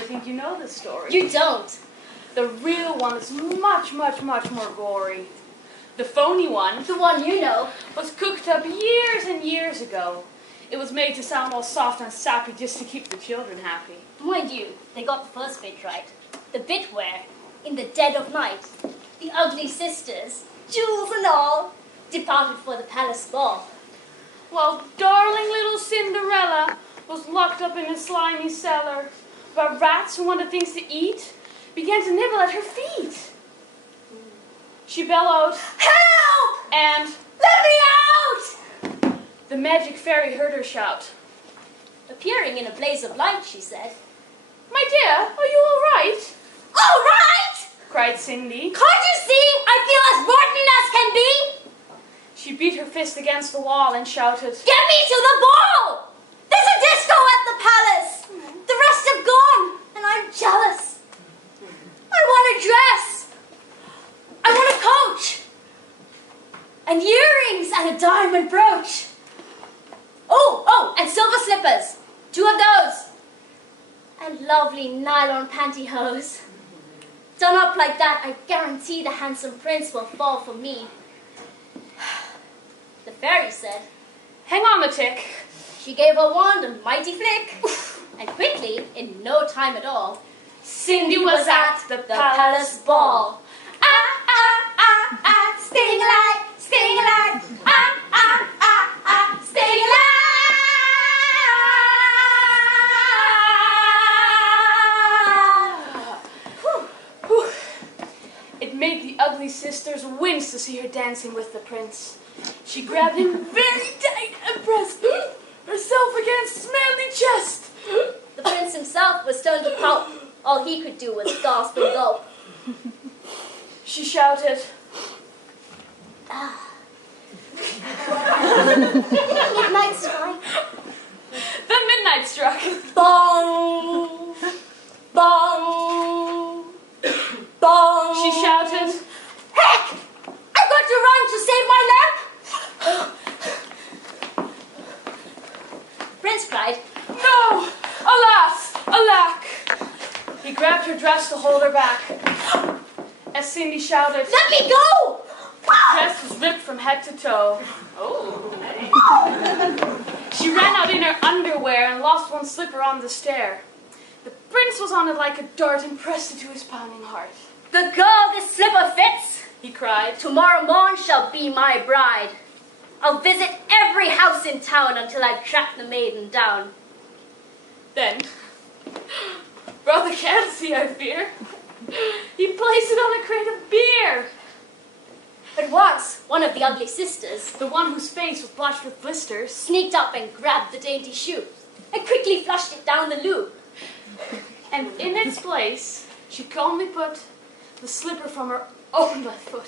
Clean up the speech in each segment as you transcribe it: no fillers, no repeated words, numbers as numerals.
probably think you know the story. You don't. The real one is much, much, much more gory. The phony one, The one you know. was cooked up years and years ago. It was made to sound all soft and sappy just to keep the children happy. Mind you, they got the first bit right. The bit where, in the dead of night, the ugly sisters, jewels and all, departed for the palace ball. While darling little Cinderella was locked up in a slimy cellar, where rats who wanted things to eat began to nibble at her feet. She bellowed, Help! and Let me out! the magic fairy heard her shout. Appearing in a blaze of light, she said. My dear, are you all right? All right! Cried Cindy. Can't you see I feel as rotten as can be? She beat her fist against the wall and shouted, Get me to the ball! There's a disco at the palace! The rest have gone, and I'm jealous. I want a dress. I want a coach. And earrings and a diamond brooch. Oh, and silver slippers. 2 of those. And lovely nylon pantyhose. Done up like that, I guarantee the handsome prince will fall for me. The fairy said. Hang on a tick. She gave her wand a mighty flick. And quickly, in no time at all, Cindy was at the palace ball. Staying alive, staying alive, staying alive. It made the ugly sisters wince to see her dancing with the prince. She grabbed him very tight and pressed herself against his manly chest. The prince himself was turned to pulp. All he could do was gasp and gulp. She shouted, Midnight strike. The midnight struck. Bong, bong, bong. She shouted, Heck! I've got to run to save my lamp. Prince cried. No! Alas! Alack! He grabbed her dress to hold her back. As Cindy shouted, Let me go! the dress was ripped from head to toe. She ran out in her underwear and lost one slipper on the stair. The prince was on it like a dart and pressed it to his pounding heart. The girl this slipper fits, He cried. tomorrow morn shall be my bride. I'll visit every house in town until I track the maiden down. Then, brother can't see, I fear. He placed it on a crate of beer. But once, one of the ugly sisters The one whose face was blotched with blisters. sneaked up and grabbed the dainty shoe and quickly flushed it down the loo. And in its place, she calmly put the slipper from her own left foot.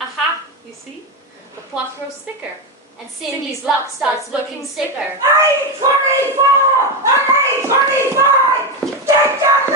Aha, you see? The plot grows thicker. And Cindy's luck starts looking sicker. A24 and A25! Take your